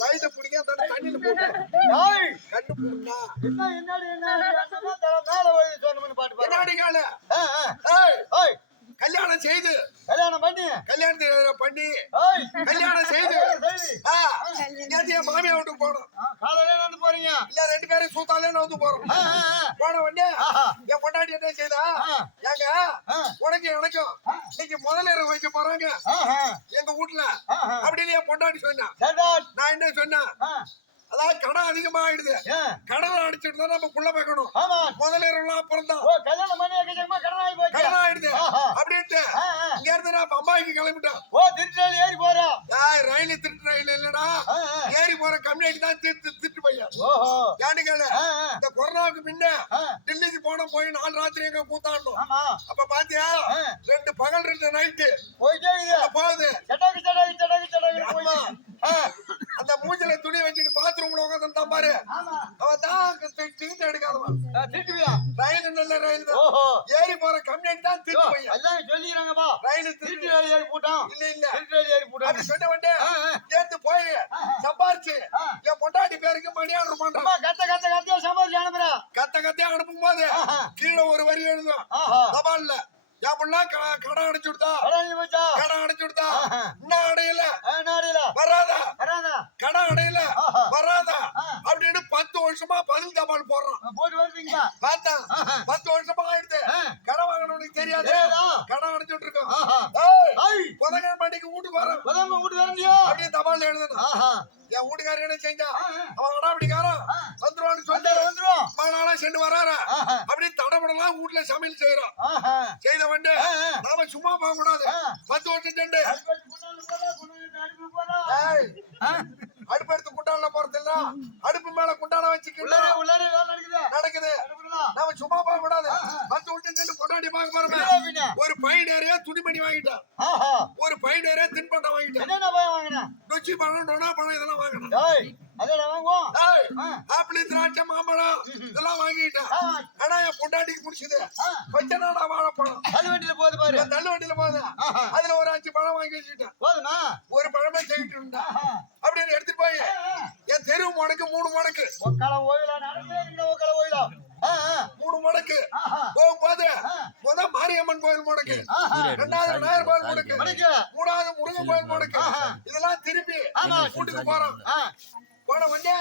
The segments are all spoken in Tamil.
லைட்ட பிடிக்க தண்ணியில போட்டு கண்ணு போடுனா மேல போய் சொன்ன பாட்டு பின்னாடி கால கல்யாணம் செய்து கல்யாணம் பண்ணி கல்யாணம் செய்து என் மாமியா வீட்டுக்கு போனோம். காலையில வந்து போறீங்க இல்ல 2 பேரும் சூத்தாலே வந்து போறோம். போன உடனே என் பொண்டாட்டி என்ன செய்தா, ஏங்க உனக்கு எனக்கும் இன்னைக்கு முதல்ல வைக்க போறாங்க எங்க வீட்டுல அப்படின்னு என் பொண்டாட்டி சொன்னா. நான் என்ன சொன்னேன், அதாவது கடன் அதிகமா ஆயிடுது, கடன் அடிச்சுட்டு தான் நம்ம புள்ள வைக்கணும், முதல்ல அப்புறம் தான் கடன் ஆயிடுது அப்படின்ட்டு இங்க இருந்து நான் பம்பாய்க்கு கிளம்பிட்டேன். திருச்சி ஏறி போறோம். ரயில் திருட்டு ரயில் இல்லடா, ஏறி போற கம்யூனிட்டி தான் திட்டு பையன். ஏன்னு கேளு, இந்த கொரோனாவுக்கு முன்ன டெல்லிக்கு போய் 4 ராத்திரி எங்க கூத்தாடணும். அப்ப பாத்தியா 2 பகல் 2 நைட்டு போகுது. அந்த மூஞ்சில துணி வச்சுட்டு பாத்ரூம்ல உட்காந்து பாரு, அவன் தான் டிக்கெட் எடுக்காதவன். ரயில் நல்ல ரயில் தான், ஏறி போற கம்யூனிட்டி தான் திட்டு பையன். சொல்லிடுறாங்கப்பா, ரயில் திருட்டு ஏறி போட்டோம். இல்ல சொன்ன உடனே சேர்த்து போய் சம்பாரிச்சு என் பொண்டாட்டி பேருக்கு மணி ஆர்டர் பண்றேன். கத்த சம்பாரிச்சு அனுப்புறேன். கத்த அனுப்பும் போது கீழே ஒரு வரி எழுதும் தபால்ல, என் புள்ள கடன் அடைச்சு விடுதா, கடன் அடைச்சு விடுதா, இன்னும் அடையல வராதா, கடன் அடையல வராதா அப்படின்னு 10 வருஷமா பதில் தபால் போடுறான். பார்த்தா 10 வருஷமா ஆயிடுது, கடன் வாங்கணும்னு தெரியாது, கடன் அடைச்சு விட்டு இருக்கோம். புதன் மணிக்கு வீட்டுக்கு வரோம் அப்படியே தபால் எழுதணும். என் வீட்டுக்காரர் என்ன செஞ்சா, அவன் அடாபடிக்காரன் வந்துருவான்னு வந்துருவான் மகனால சென்று வராரு அப்படி தடப்படலாம் வீட்டுல சமையல் செய்யறோம். செய்த வந்து நாம சும்மா போக கூடாது. 10 வருஷம் சென்று அடுப்பெடுத்து குண்டால போறது இல்ல, அடுப்பு மேல குண்டால வச்சுக்கிட்டு நடக்குது. நாம சும்மா போக கூடாது. 10 வருஷம் சென்று கொண்டாடி பார்க்க போறோம். ஒரு பை நிறைய துணிமணி வாங்கிட்டான், ஒரு பை நிறைய தின்பண்டம் வாங்கிட்டான், ருச்சி பழம் டொனா பழம் இதெல்லாம் வாங்கினான். ஆப்பிள் திராட்சை மாம்பழம் இதெல்லாம் வாங்கிட்டான். ஆனா என் பொண்டாட்டிக்கு முடிச்சது பச்சை நாடா வாழைப்பழம் தள்ளுவண்டியில போகுது. அதுல ஒரு 5 பழம் வாங்கி வச்சுக்கிட்டேன், ஒரு பழமே செய்யிட்டு இருந்தா அப்படின்னு எடுத்துட்டு போய் என் தெரு முடக்கு 3 முடக்கு 3 முடக்கு போகும்போது முதல் மாரியம்மன் கோயில் முடக்கு, 2வது விநாயகர் கோயில் முடக்கு, 3வது முருகன் கோயில் முடக்கு. இதெல்லாம் திருப்பி வீட்டுக்கு போறோம். போன உடனே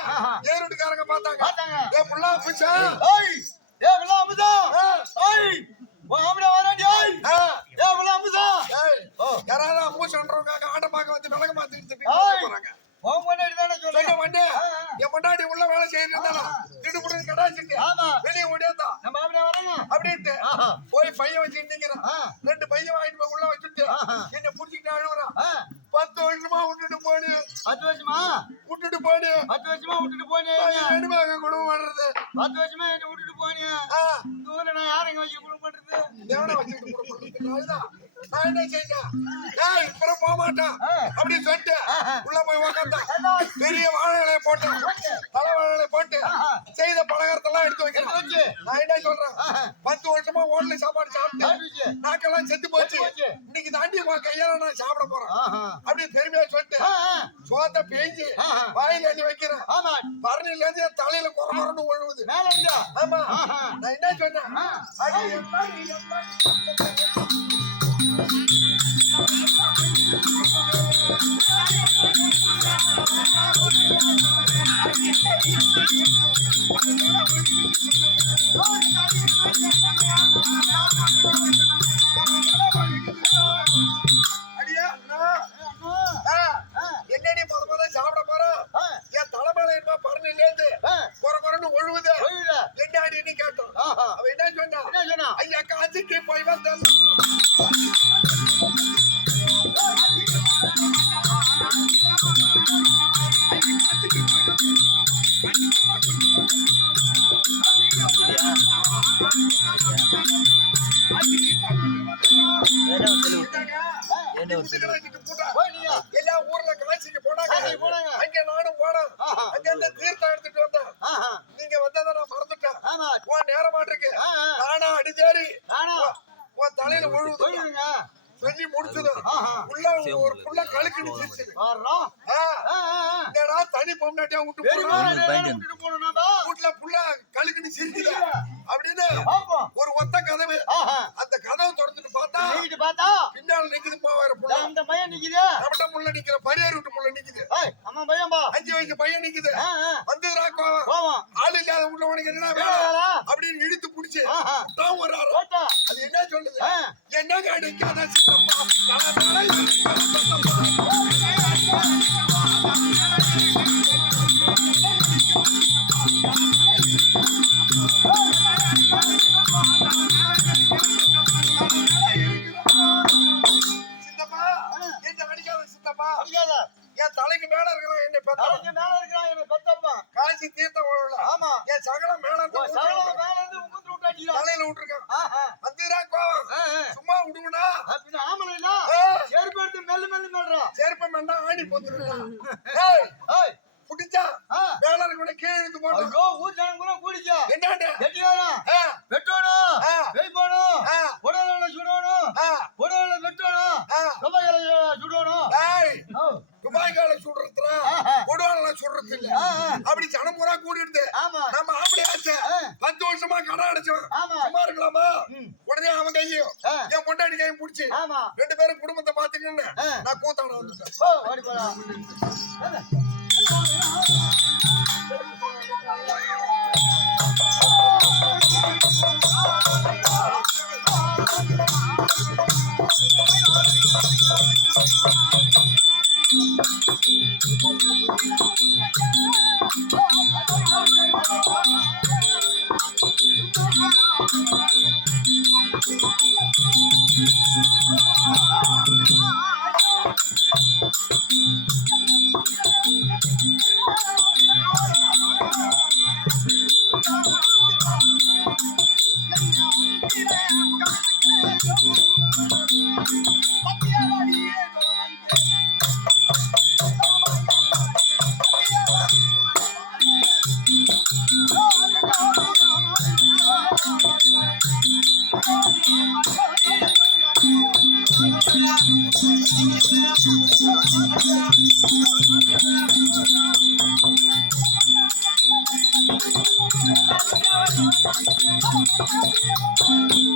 ஏருட்டுக்காரங்க பார்த்தாங்க, ஏ புள்ளா பிச்சா யாராவது அம்மு சொல்றவங்க ஆட்டம் பார்க்க வந்து விலக மாத்திட்டு போறாங்க. என் பொண்டாட்டி உள்ள வேலை செய்யறது திடுபுடு கடாச்சிட்டு வெளியே ஓடியாதான் அப்படின்ட்டு போய் பையன் வச்சுட்டு நிக்கிறான். 2 பையன் வாங்கிட்டு போய் உள்ள வச்சுட்டு என்ன புடிச்சுக்கிட்டு அழுகுறான். 10 வருஷமா விட்டுட்டு போனு, 10 வருஷமா விட்டுட்டு போனு, 10 வருஷமா விட்டுட்டு போனே, குடும்பம் வர்றது 10 வருஷமா என்ன விட்டுட்டு போனே. இந்த ஊர்ல நான் யாருங்க வச்சு குடும்பம் பண்றது? எவனை வச்சுக்கிட்டு கொடுக்கணும்? அதுதான். நான் என்ன செய்யணும்? ஏய், இப்பறம் போக மாட்டான் அப்படின்னு சொல்லிட்டு உள்ள போய் உக்காந்தான். பெரிய வாழை இலையை போட்டான், தலை வாழை இலையை போட்டு செய்த பலகாரத்தெல்லாம் எடுத்து வைக்கிறேன். நான் என்ன சொல்றேன், 10 வருஷமா ஹோட்டல்ல சாப்பாடு சாப்பிட்டு நாக்கெல்லாம் செத்து போச்சு. இன்னைக்கு தாண்டி உன் கையால நான் சாப்பிட போறேன் அப்படின்னு பெருமையா சொல்லிட்டு சோத்தை பேஞ்சு வாயில எண்ணி வைக்கிறேன். பரணில இருந்து என் தலையில குறன்னு ஒழுகுது. ஆமா, நான் என்ன சொன்னேன், அடி எம்மா, நீ எம்மா, அடியா என்னடி முத சாப்பிட போறோம். என் தலைமையில என்ன பரணில இருந்து குறன்னு ஒழுகுது. என்ன அடின்னு கேட்டோம். அவ என்ன சொன்னா, ஐயா காட்சிக்கு போய் வந்தேன். எல்லா ஊர்ல காட்சிக்கு போனாங்க. அங்க நானும் போனேன். அங்க இருந்து தீர்த்தம் எடுத்துட்டு வந்தேன். நீங்க வந்ததை நான் மறந்துட்டேன். உன் நேரமா இருக்கு. நானா அடிச்சேரி உன் தலையில ஒழுகுது சொல்லி முடிச்சது. உள்ள ஒரு புள்ள கழுக்குன்னு சிரிச்சு தனி பொம்னாட்டியா விட்டு வீட்டுல புள்ள கழுக்குன்னு சிரிக்குது அப்படின்னு ஒரு ஒத்த கதவு. அந்த கதவை திறந்துட்டு பார்த்தா பின்னால நிக்குது வேற புள்ள. அந்த பையன் நிக்குது, நம்மட்ட புள்ள நிக்கிற பரியார் விட்டு புள்ள நிக்குது. அம்மா பையன்பா 5 வயசு பையன் நிக்குது. வந்துடுறா கோவம். ஆள் இல்லாத உள்ள உனக்கு என்ன வேலை அப்படின்னு இழுத்து புடிச்சு தான் வர்றாரு. அது என்ன சொல்லுது, என்ன கிடைக்காத சித்தப்பா சித்தப்பா என்ன அடிக்காத சித்தப்பா. என் தலைக்கு மேல இருக்கிறான் என்ன பெத்தப்பா. காசி தீர்த்தம் ஒழுல. ஆமா, என் சகலம் மேல இருந்து தலையில விட்டுருக்கான். வந்துடா கோவம். சும்மா விடுவனா ஆமலைனா செருப்பு எடுத்து மெல்லு மெல்லு மெல்றா. செருப்ப மென்னா ஆணி போத்துருக்கான். புடிச்சா மேல இருக்கவன கீழே இழுத்து போடு. ஐயோ, ஊர் ஜனம் கூட கூடிச்சா. என்னடா வெட்டியாரா வெட்டணும், வெய்பணும், உடல்ல சுடணும், உடல்ல வெட்டணும், துபாய்ல சுடணும். ஏய், துபாய்ல சுடுறதுல உடல்ல சுடுறது இல்ல. அப்படி ஜனமுறா கூடிடுது. நம்ம ஆம்பளை ஆச்சு 10 வருஷமா கடை அடைச்சோம். சும்மா இருக்கலாமா? உடனே அவன் கையும் என் பொண்டாட்டி கையும் புடிச்சு 2 பேரும் குடும்பத்தை பாத்துக்கன்னு நான் கூத்தாட வந்துட்டேன். ஓடி போடா.